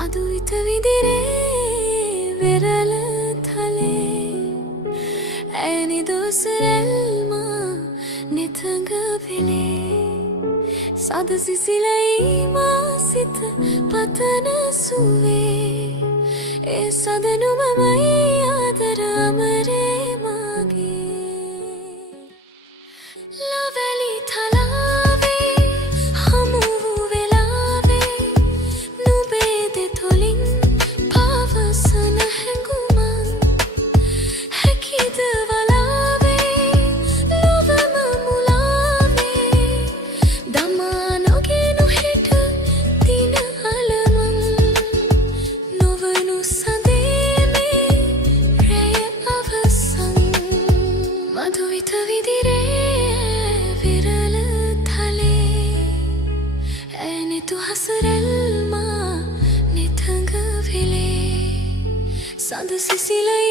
මදුවිත විදිරේ වෙරළ තලේ ඇනි දොසරැල්මා නෙතඟ වෙලේ සද සිසිලයි මා සිත පතන සුවේ ඒ සදනුමමයි ආදර අමරේ මාගේ ලවැලි තලාවේ හමු වූ වෙලාවේ නුඹේ දෙතොලින් පවසන හැඟුමන් හැකිද වලාවේ ලොවම මුලාවේ දමා නොගෙන හෙට දින අලමන් නොවනු සඳේ මේ රැය අවසන් මధుවිත විදිරේ විරල තලේ ඇනෙතු හසරැල්මා නෙතඟ වෙලේ සඳ සිසිලයි